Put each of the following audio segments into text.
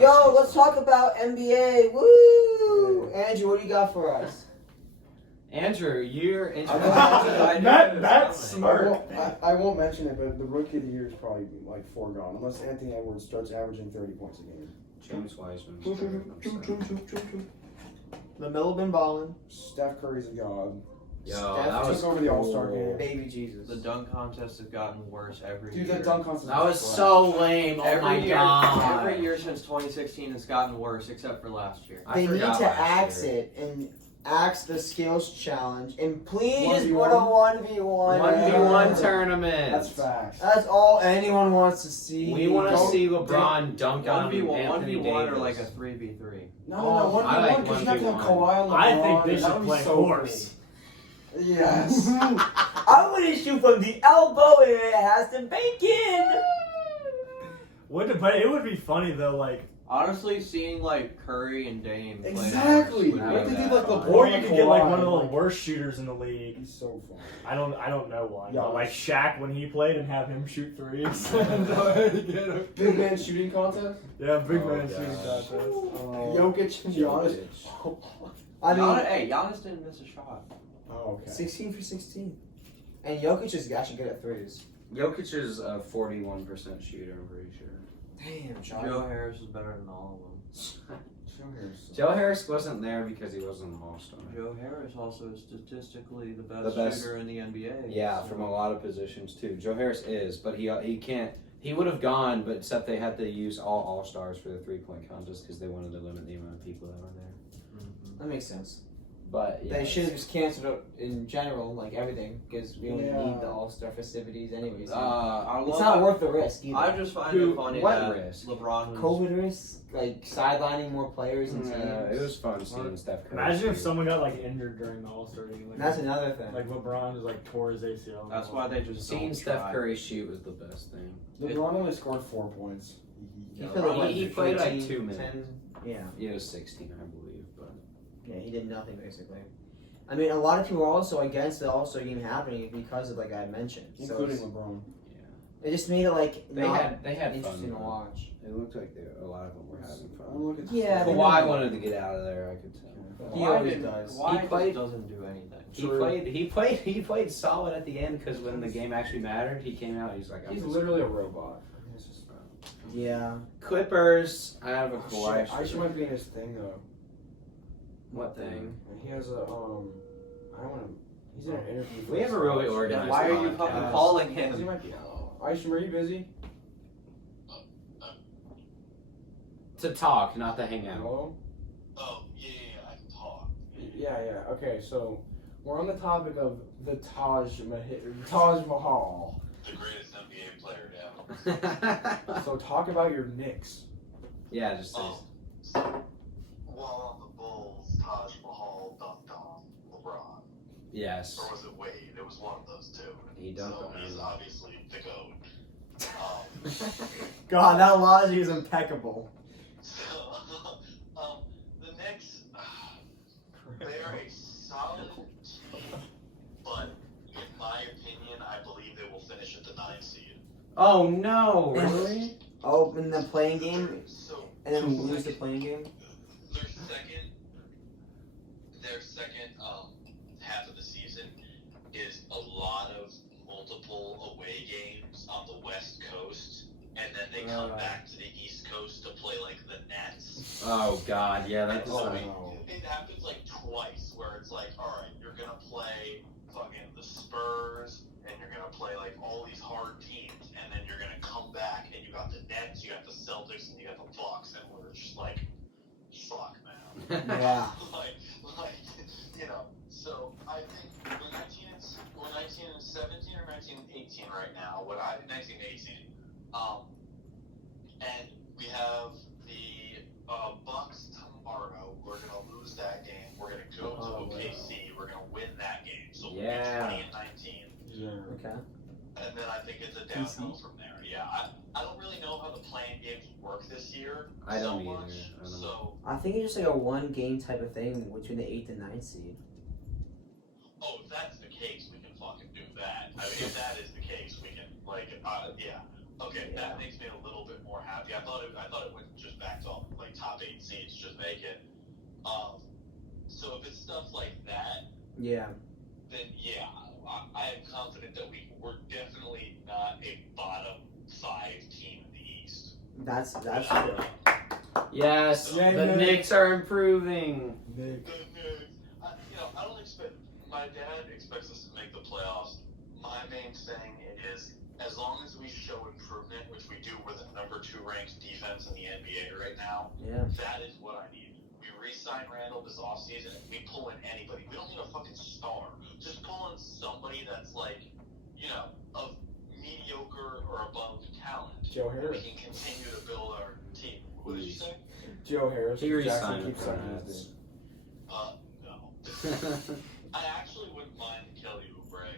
Yo, let's talk about NBA. Woo! Yeah. Andrew, what do you got for us? Andrew, you're That's smart. I won't mention it, but the rookie of the year is probably like foregone unless Anthony Edwards starts averaging 30 points a game. James Wiseman. LaMelo been balling. Steph Curry's a god. Yo, Steph that was took over the All-Star game. Baby Jesus. The dunk contest has gotten worse every Dude, year. that dunk contest. That was so lame. Oh my god. Every year since 2016 has gotten worse, except for last year. They need to last axe year. it and axe the skills challenge and please 1v1? put a 1v1. 1v1 tournament. That's facts. That's all anyone wants to see. We want to Don't- see LeBron dunk on 1v1, Anthony 1v1 Davis. or like a 3v3. No, Oh, 1v1 I like because you have to have 1v1. Kawhi and LeBron. I think they and that should would be play so horse. cool. Yes. I'm gonna shoot from the elbow and it has to bacon. But it would be funny though, like, Honestly, seeing like Curry and Dame play Exactly. would be What they did like fun. LeBron or you and could get like Kawhi, one of the like, worst shooters in the league. He's so fun. I don't know one. Yeah. But like Shaq when he played and have him shoot threes. Big man shooting contest. Yeah, big Oh, man God. shooting contest. Jokic and Giannis. I mean, Giannis didn't miss a shot. Oh, okay. 16 for 16. And Jokic is actually good at threes. Jokic is a 41% shooter, I'm pretty sure. Damn, Joe Harris is better than all of them. Joe Harris wasn't there because he wasn't an all-star. Joe Harris also is statistically the The best best- shooter in the NBA. Yeah, so- from a lot of positions too. Joe Harris is, but he can't. He would have gone, but except they had to use all stars for the 3-point contest because they wanted to limit the amount of people that were there. Mhm. That makes sense. But yeah, They should have just canceled it in general, like everything, because we only Yeah. need the All-Star festivities anyways. I it's love not that- worth the risk either. I just find Dude, it funny what that risk? LeBron was COVID risk, like sidelining more players and teams. it was fun seeing Steph Curry. Imagine if shoot. someone got like injured during the All-Star game. Like, That's another thing. like LeBron just like tore his ACL. That's why they just Seeing don't Steph try. Curry shoot was the best thing. LeBron only scored 4 points. he Yeah, played like, what, he played like 14, 2 minutes. 10, yeah, It was 16, I believe, but yeah, he did nothing basically. I mean, a lot of people are also against the All-Star game happening because of like I mentioned. So Including it's- LeBron. it just made it like they not had fun. interesting to though. watch. It looked like a lot of them were having I'm fun. looking Yeah, they Kawhi know. wanted to get out of there. I could tell. He Kawhi always didn't- does. Kawhi He just played- doesn't do anything. He played solid at the end because when the game actually mattered, he came out. He's like, He's literally a robot. Yeah. Clippers. I have a Oh, Kawhi. shit, I should might be in his thing though. What thing? And he has a I don't know. He's in an interview. For We have a really organized. Why are you podcast. fucking calling He him? might be. Aisham, are you busy? To talk, not to hang out. Hello. Oh, yeah, I can talk. Yeah. Okay, so we're on the topic of the Taj Mahal. The greatest NBA player ever. So talk about your Knicks. Yeah, just say. So, while on the Bulls, Taj Mahal dunked on LeBron. Yes. Or was it Wade? It was one of those two. He dunked So on he's him. obviously the GOAT. God, that logic is impeccable. So, the Knicks, they're a solid team, but in my opinion, I believe they will finish at the 9th seed. Oh no! Really? Oh, in the playing game, So, and then lose the playing game. Their second half of the season is a lot of multiple away games on the West Coast, and then they come back to the East Coast to play like the Nets. Oh god, yeah, that's. So no. it happens like twice, where it's like, all right, you're gonna play fucking the Spurs, and you're gonna play like all these hard teams, and then you're gonna come back and you got the Nets, you got the Celtics, and you got the Bucks, and we're just like, fuck, man. Yeah. like, you know. So I think we're 19 and 17 or 19 and 18 right now. 19 and 18. And we have the Bucks tomorrow. We're gonna lose that game. We're gonna go to OKC. We're gonna win that game. So we'll Yeah. be 20 and 19. Yeah. Okay. And then I think it's a downhill from there. Yeah, I don't really know how the playing games work this year. I don't so either. much. I don't know. So, I think it's just like a one game type of thing between the 8th and 9th seed. if that's the case, we can fucking do that. I mean, if that is the case, we can yeah. Okay, Yeah. that makes me a little bit more happy. I thought it went just back to make it. So if it's stuff like that, Yeah. then yeah, I am confident that we're definitely not a bottom 5 team in the East. That's true. Yes, Yeah, the yeah. Knicks are improving. Nick. I don't expect. My dad expects us to make the playoffs. My main thing is, as long as we show improvement, which we do with a number 2 ranked defense in the NBA right now, Yeah. that is what I need. We re-sign Randall this offseason. We pull in anybody. We don't need a fucking star. Just pull in somebody that's like, of mediocre or above talent. Joe We Harris. can continue to build our team. What did you say? Joe Harris. He Jackson re-signed keeps with sucking the his dick. No. I actually wouldn't mind Kelly Oubre.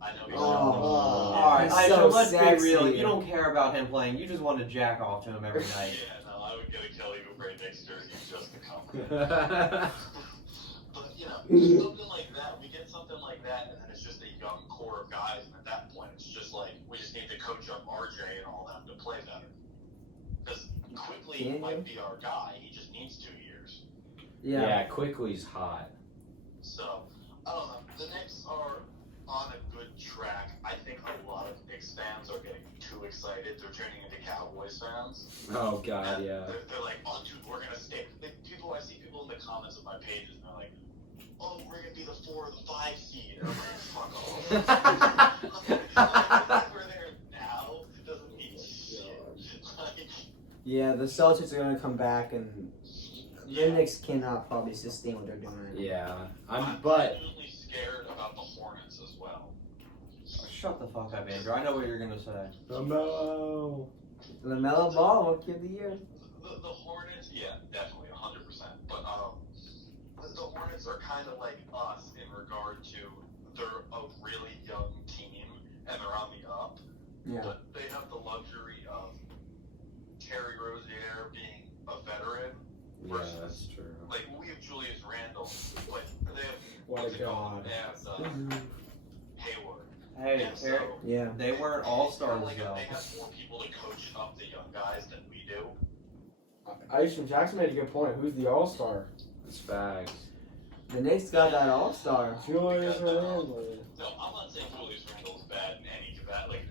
I know he's Alright, He's so so let's sexy. be real. You don't care about him playing. You just want to jack off to him every night. Yeah, no, I would get a Kelly Oubre next jersey just to come. But, just something like that. We get something like that, and then it's just a young core of guys, and at that point, it's just like, we just need to coach up RJ and all them to play better. Because Quickly might be our guy. He just needs 2 years. Yeah. Quickly's hot. So, I don't know. The Knicks are on a good track. I think a lot of Knicks fans are getting too excited. They're turning into Cowboys fans. Oh God, And yeah. They're like, oh, dude, we're gonna stay. I see people in the comments of my pages, and they're like, oh, we're gonna be the 4 or the 5 seed. And I'm like, fuck off. Like, we're there now. It doesn't mean shit. Like, Yeah, the Celtics are gonna come back, and the Knicks cannot probably sustain what they're doing right now. Yeah. I'm But genuinely scared about the Hornets as well. Shut the fuck up, Andrew. I know what you're gonna say. LaMelo. LaMelo Ball, Rookie of the Year. The Hornets, yeah, definitely 100%. But the Hornets are kind of like us in regard to they're a really young team and they're on the up. Yeah. But they have the luxury of Terry Rozier being a veteran yeah, versus that's true. like we have Julius Randle, but they have What a god. and Hayward. Hey, And Terry, so Yeah. they weren't it's all-stars, like though. they have more people to coach up the young guys than we do. Aishan Jackson made a good point. Who's the all-star? It's facts. The Knicks got that All-Star. Julius Randle. No, I'm not saying Julius Randle is bad in any capacity. Like,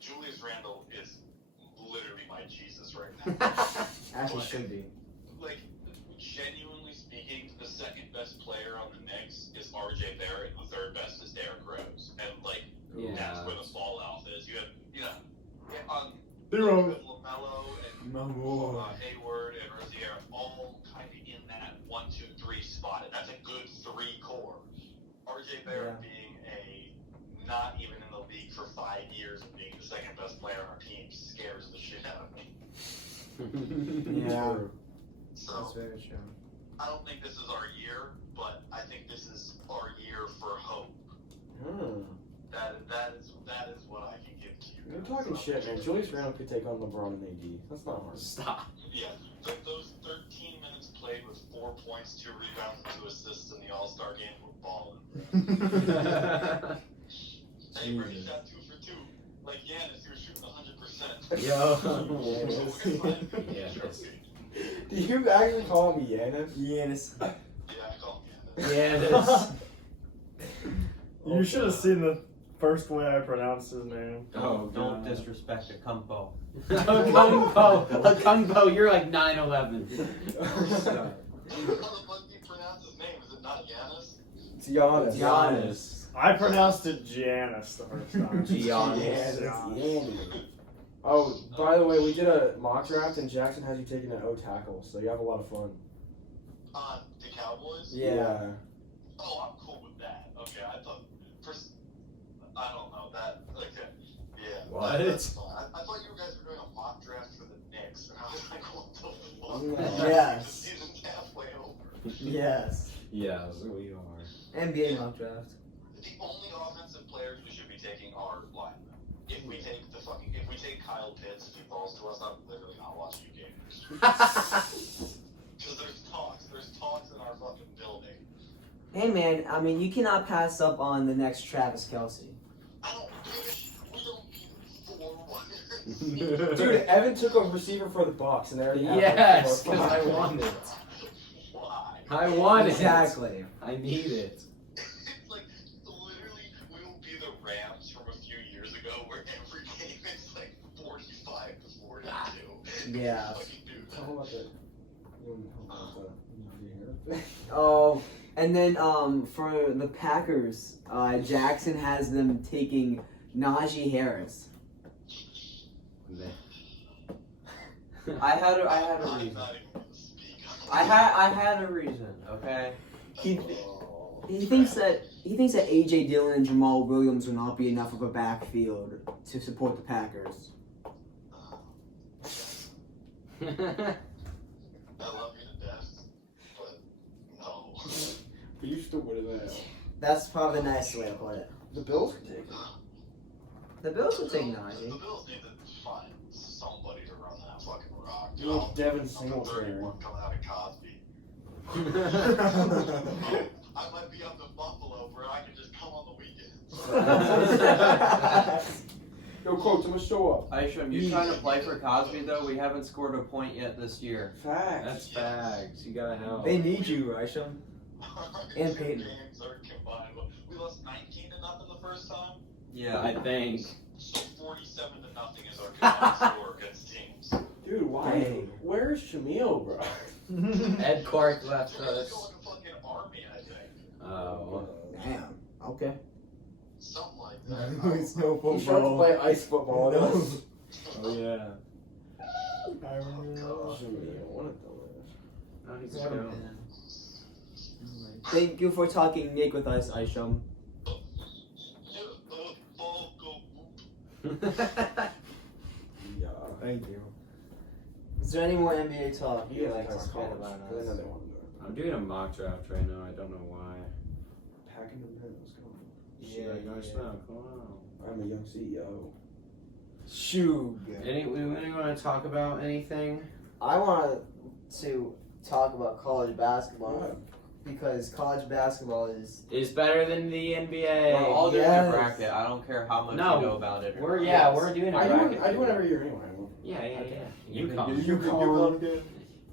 Julius Randle is literally my Jesus right now. Actually, should be. Like, genuinely speaking, the second best player on the Knicks is RJ Barrett, and the third best is Derrick Rose. And, like, that's where the fall off is. You have, Zero. with LaMelo and Hayward and Rozier all kind of in that 1, 2, 3 spot, and that's a good 3 core. RJ Barrett being not even in the league for 5 years and being the second best player on our team scares the shit out of me. Yeah. So That's very true. I don't think this is our year, but I think this is our year for hope. That is what I can give to you. You're talking shit, man. Julius Randle could take on LeBron and AD. That's not hard. Stop. Yeah, those 13 minutes played with 4 points, 2 rebounds, and 2 assists in the All-Star game were balling. Hey, Brady shot 2 for 2. Like Giannis, he was shooting 100%. Yo. Yes. Do you actually call him Giannis? Giannis. Yeah, I call him Giannis. Yes. You should have seen the first way I pronounced his name. Oh, Don't God. disrespect a Kumpo. A Kung Po, you're like 9'11". How the fuck do you pronounce his name? Is it not Giannis? It's Giannis. Giannis. I pronounced it Giannis the first time. Giannis. Oh, by the way, we did a mock draft and Jackson has you taking an O tackle, so you have a lot of fun. The Cowboys? Yeah. Oh, I'm cool with that. Okay, I thought I don't know that. Okay, yeah. What? That's fine. I thought you guys were doing a mock draft for the Knicks, and I was like, what the fuck? Yes. The season's halfway over. Yes. Yes, we are. NBA mock draft. The only offensive players we should be taking are linemen. If we take Kyle Pitts, if he falls to us, I'm literally not watching games. Because there's talks in our fucking building. Hey man, I mean, you cannot pass up on the next Travis Kelce. I don't give a shit. We don't need 4 runners. Dude, Evan took a receiver for the Bucks and they already have Yes, like 4 because I or 5. wanted. I want Exactly. it. I need it. It's like literally we will be the Rams from a few years ago where every game is like 45 to 42. Yeah. Fucking do Tell that. me about the. Oh, and then for the Packers, Jackson has them taking Najee Harris. I had a I'm reason. not even gonna speak. I had a reason. Okay. He thinks that AJ Dillon and Jamal Williams will not be enough of a backfield to support the Packers. I love you to death, but no. But you still would have. That's probably the nicest way to put it. The Bills could take it. The Bills will take The Najee. Bills need to find somebody to run that fucking rock. You want Devin I'm Singletary. 31 coming out of Cosby. I might be up in Buffalo where I can just come on the weekends. Yo, coach, I'm gonna show up. Aisham, you trying to play for Cosby though? We haven't scored a point yet this year. Facts. That's facts. You gotta help. They need you, Aisham. And Peyton. Games are combined. We lost 19 to nothing the first time. Yeah. I think. So 47 to nothing is our combined score against teams. Dude, why? Dang. Where is Shamil, bro? Ed Clark left We're gonna us. go into fucking Army, I think. Oh. Damn. Okay. Something like that. It's no He's trying to play ice football with us. Oh yeah. Shamil, what a dumbass. Oh, he's go. Thank you for talking Nick with us, Aisham. Yeah. Thank you. Is there any more NBA talk You you'd like like to our spit college. about I know us? they want to do it. I'm doing a mock draft right now. I don't know why. Packing them in. Let's go. Yeah, you guys know. Come on. I'm a young CEO. Shoot. Anyone want to talk about anything? I want to talk about college basketball What? because college basketball is. Is better than the NBA. We're all doing Yes. a bracket. I don't care how much No. you know about it. We're Yes. doing a I bracket. do it every year anyway. Yeah. Okay. UConn. UConn.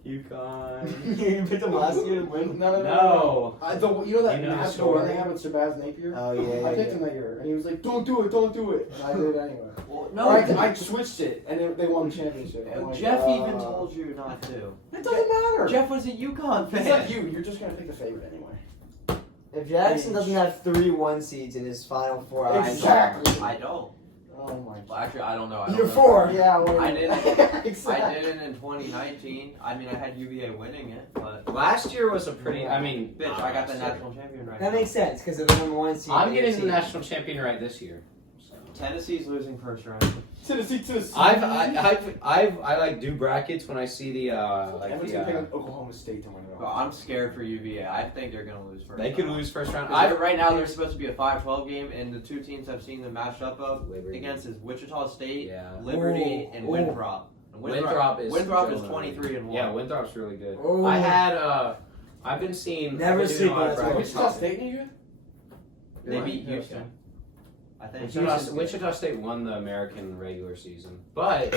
UConn. You picked them last year to win? No. No. You know that You know the national story? one they have with Shabazz Napier? Oh, yeah. I picked him that year, and he was like, "Don't do it, don't do it." And I did it anyway. Well, No, I switched it, and they won the championship. I'm like, Jeff even told you not to. It doesn't matter. Jeff was a UConn It's not fan. you. You're just gonna pick the favorite anyway. If Jackson doesn't have 3 1 seeds in his final 4 Exactly. I don't. Oh my. Well, actually, I don't know. I don't You're know. 4. Yeah, well, I didn't. exactly. I didn't in 2019. I mean, I had UVA winning it, but Last year was a pretty. I mean, bitch, I got the national champion right That now. makes sense because they're the number 1 seed. I'm in getting your the team. national champion right this year. So. Tennessee's losing first round. Tennessee. I like do brackets when I see the Everyone's gonna pick Oklahoma State to win it Bro, all. I'm scared for UVA. I think they're gonna lose first. they could round. lose first round. Right now, there's supposed to be a 5-12 game, and the two teams I've seen them matched up Liberty. against is Wichita State, Yeah. Liberty, Ooh. and Ooh. Winthrop. And Winthrop is 23-1. Yeah, Winthrop's really good. Oh. I had I've been seeing. Never I've been doing sleep a lot on of that. brackets. Wichita State, you? They beat Yeah, Houston. I think. Wichita State won the American regular season, but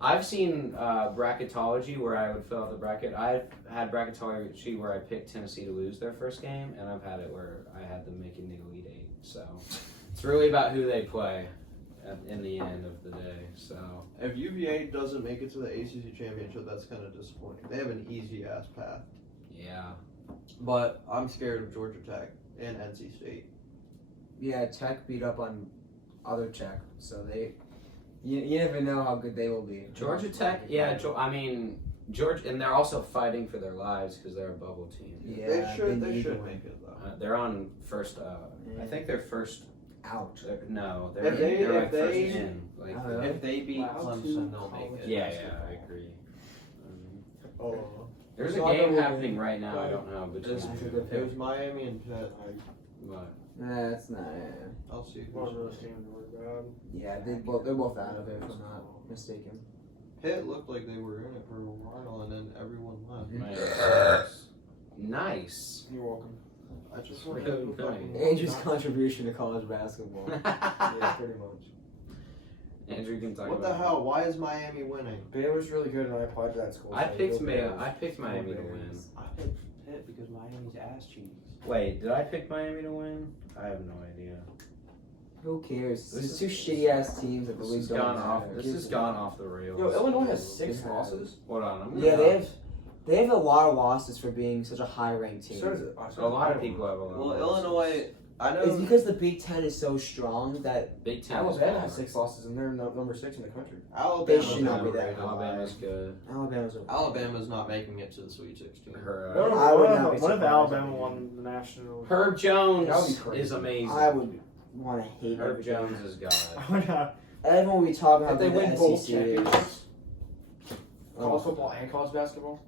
I've seen bracketology where I would fill out the bracket. I've had bracketology where I picked Tennessee to lose their first game, and I've had it where I had them making the Elite Eight. So it's really about who they play in the end of the day. So If UVA doesn't make it to the ACC championship, that's kind of disappointing. They have an easy ass path, yeah, but I'm scared of Georgia Tech and NC State. Yeah, Tech beat up on other Tech, so you never know how good they will be. Georgia Tech. Yeah, Georgia, and they're also fighting for their lives because they're a bubble team. Yeah, They should need to make it though. They're on first. I think they're first. out. They're like if first they- in. Like, I don't know. If they beat Wow, Clemson, two they'll make college it. yeah, I agree. Oh, There's a Chicago game will happening win. right now. I don't know between It's- the two. It was Miami and Pitt. But that's not. I'll see. One of Who's those teams were bad. Yeah, they're both out of it, if I'm not mistaken. Pitt looked like they were in it for a while, and then everyone left. nice. You're welcome. I just want Really to fucking. Andrew's contribution to college basketball. Yeah, pretty much. Andrew can talk What the about hell? Why is Miami winning? Baylor's really good, and I applied to that school. I so picked go Bears. I picked Miami to win. I picked hit because Miami's ass cheeks. Wait, did I pick Miami to win? I have no idea. Who cares? This There's is- two shitty ass teams that the This league has don't gone off. matter. This has gone off the rails. Yo, Illinois has 6 Yeah. losses. Hold on. I'm Yeah, gonna- they have a lot of losses for being such a high ranked team. So does it. A lot of people have a lot. Well, of Illinois, I know. It's because the Big Ten is so strong that Big Ten. Alabama has 6 losses and they're number 6 in the country. Alabama's They should not be never that gonna Alabama's lie. good. Alabama's not making it to the Sweet 16. Her, What I would if, not be what if surprised. Alabama won the national? Herb That Jones would be crazy. is amazing. I would want to hate Herb everything. Jones is God. Everyone we talk about If they the win both SEC is- championships, Oh. college football and college basketball.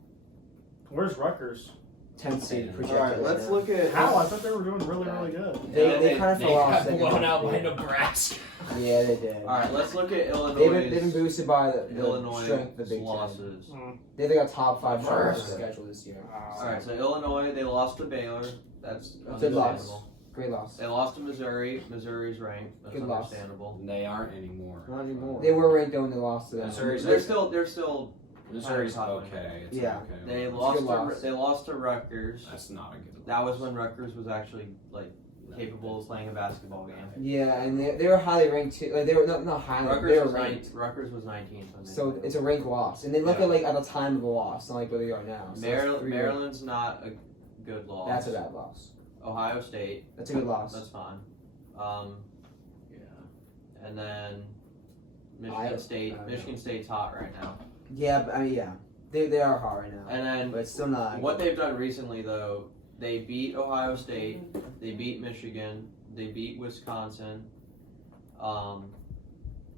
Where's Rutgers? 10th seed All projected. Alright, let's now. look at. How? I thought they were doing really good. They kind of They fell off. got second blown half. out by Nebraska. Yeah, they did. Alright, let's look at They've been Illinois' boosted by the Illinois strength of the Big Ten. losses. They got top 5 First. schedule this year. Alright, so Illinois, they lost to Baylor. That's Good loss. understandable. Great loss. They lost to Missouri. Missouri's ranked. That's Good loss. understandable. They aren't anymore. Not anymore. They were ranked though when they lost to them. Missouri's They're still. Missouri's Top okay. It's Yeah. okay. They It's a lost. good loss. They lost to Rutgers. That's not a good. That was when Rutgers was actually like capable of playing a basketball game. Yeah, and they were highly ranked too. Like they were not highly. They Rutgers were was, ranked. Rutgers was 19th. So it's a ranked loss, and they look Yeah. at like at the time of the loss, not like where they are now. So it's Maryland, 3 Maryland's not a good loss. That's a bad loss. Ohio State. That's a good loss. That's fine. Yeah. And then Michigan Iowa- State. Iowa. Michigan State's hot right now. Yeah, but I mean, yeah, they are hard right now, And then but it's still not. what they've done recently, though, they beat Ohio State, they beat Michigan, they beat Wisconsin.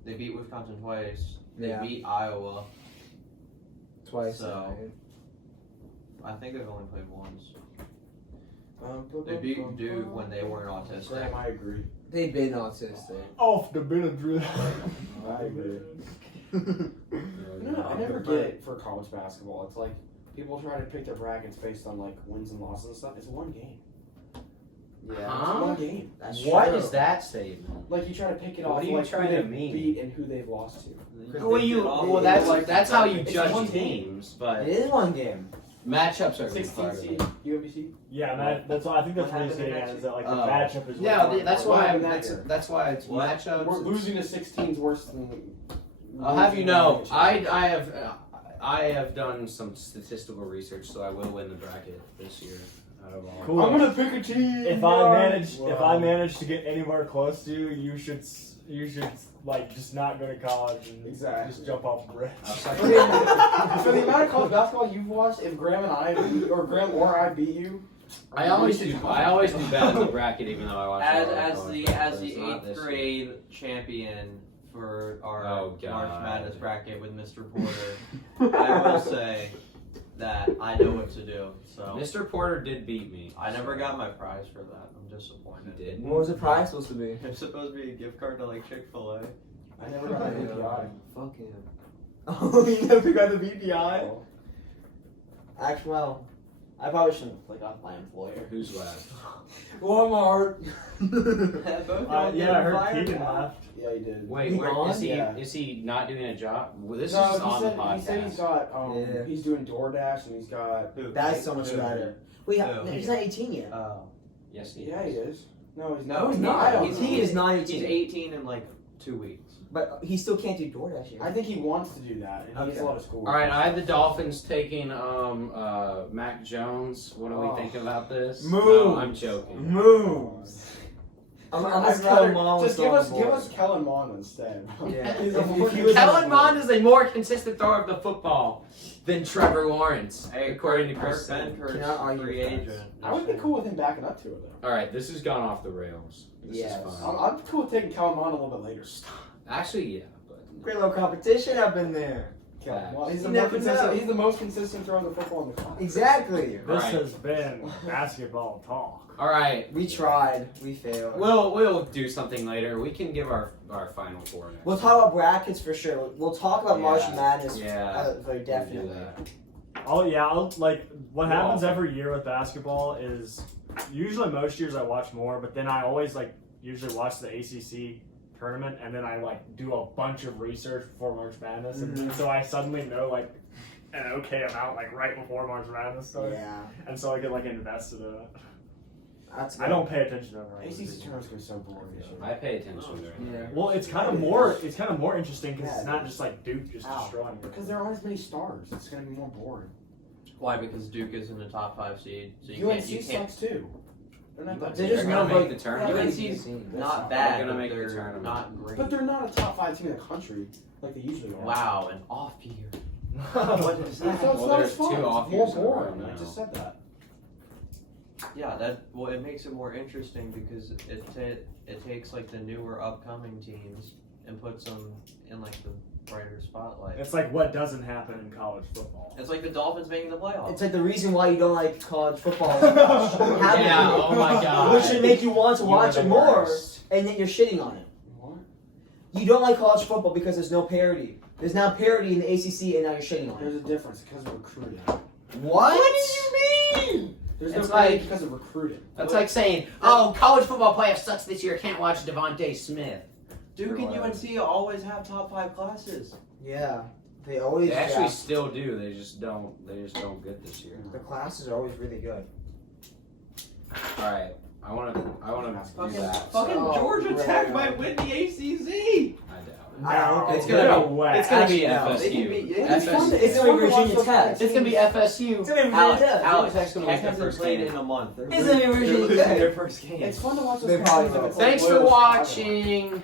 They beat Wisconsin twice. They Yeah. beat Iowa. Twice. So- right? I think they've only played once. They beat Duke when they weren't autistic. Graham, I agree. They've been autistic. Off the Benadryl. I agree. No, I never get it for college basketball. It's like people try to pick their brackets based on like wins and losses and stuff. It's one game. Yeah. Huh? It's one game. That's What true. is that statement? Like you try to pick it What off are you like trying who to they mean? beat and who they've lost to. That's how you It's judge one game. teams, It but is one game. matchups are 16 part of seed it. UMBC. Yeah, that's what I think that's What what he's happened getting in at. Is that like the Oh. matchup is. Yeah, what's that's What why. happened that year? That's why it's What? matchups. We're losing to 16's worse than. I'll have you know, losing to I have done some statistical research, so I will win the bracket this year. Out of all. Cool. I'm gonna pick a team. If I manage to get anywhere close to you, you should like just not go to college and Exactly. just jump off the bridge. For the amount of college basketball you've watched, if Graham and I beat, or Graham or I beat you, I always do bad in the bracket, even though I watch. a lot of As college the basketball, as the it's not 8th this year. grade champion for our Oh, March God. Madness bracket with Mr. Porter, I will say that I know what to do. So Mr. Porter did beat me. I never got my prize for that. I'm disappointed. He did. What was the prize supposed to be? It's supposed to be a gift card to like Chick-fil-A. I never got an API. Fuck him. Oh, you never got the VPI? Actually, well, I probably shouldn't have played off my employer. Who's left? Walmart. Yeah, I heard Keegan left. Yeah, he did. Wait, He where, gone? is he? Yeah. Is he not doing a job? Well, this No, is on the he podcast. said he's got Yeah. he's doing DoorDash and he's got That's so much better. Wait, Who? he's not 18 yet. Yes, he yeah he is. No, he's No, not. he's he- not. I don't he's- know. He is not He's 18. 18 in like 2 weeks. But he still can't do DoorDash yet. I think he wants to do that, and he has a Okay. lot of school. All right, I have the Dolphins taking Mac Jones. What do we Oh. think about this? Move. No, I'm joking. Moves. I'm I'd just rather Mond just was give on us the give board. us Kellen Mond instead. Yeah. He's If a more he was Kellen on Mond is a more consistent thrower of the football than Trevor Lawrence, according to Chris. Ben Cannot argue free with that. agent. I would be cool with him backing up to it though. All right, this has gone off the rails. This Yes. is fun. I'm cool with taking Kellen Mond a little bit later. Actually, yeah, but Great little competition up in there. Kellen Mond. He's You the more never consistent. know. He's the most consistent thrower of the football in the class. Exactly. All This right. has been basketball talk. all right. We tried. We failed. We'll do something later. We can give our final four next. We'll talk about brackets for sure. We'll talk about March Yeah. Madness. Yeah. Very We'll definitely. do that. Oh yeah, like what Yeah. happens every year with basketball is usually most years I watch more, but then I always like usually watch the ACC tournament and then I like do a bunch of research before March Madness, and so I suddenly know like an okay amount like right before March Madness starts, Yeah, and so I get like invested in it. that's. I don't pay attention over ACC tournament's gonna be so boring this year. I pay attention to it. Yeah. Well, it's kind of more interesting because Yeah, it's it not is. just like Duke just Ow. destroying it. Because there aren't as many stars. It's gonna be more boring. Why? Because Duke is in the top 5 seed, so UNC you can't. sucks too. They're not that They're They're just gonna not make like- the tournament. UNC's That's not not- bad, they're gonna but make the they're tournament. not great. But they're not a top 5 team in the country like they usually are. Wow, an off year. What is that? So it's Well, not there's as fun. two It's off more years in a row boring. now. I just said that. Yeah, it makes it more interesting because it takes like the newer upcoming teams and puts them in like the brighter spotlight. It's like what doesn't happen in college football. It's like the Dolphins making the playoffs. It's like the reason why you don't like college football as much. Yeah, oh my god. Which should make you want to You watch are it the more, worst. and then you're shitting on it. What? You don't like college football because there's no parity. There's now parity in the ACC, and now you're shitting on There's it. a difference because of recruiting. What? There's It's no parity like- because of recruiting. That's like saying, oh, college football playoff sucks this year. Can't watch Devontae Smith. Duke and Or UNC always have top 5 classes. Yeah, they always. They actually yeah, still do. They just don't get this year. the classes are always really good. All right, I want to do that. Fucking Oh, Georgia Tech man. might win the ACC. I doubt it. I don't think It's so. gonna be- way. It's gonna be Actually, no. They can FSU. be- yeah, It's fun to- It's gonna be Virginia Tech. It's gonna be FSU. It's gonna be Alex, Virginia Tech. Alex, Tech's gonna Tech lose their hasn't first played game. in a month. They're It's gonna be they're Virginia losing Tech. their first game. It's fun to watch those They probably companies will. that play Thanks well for with Chicago. watching.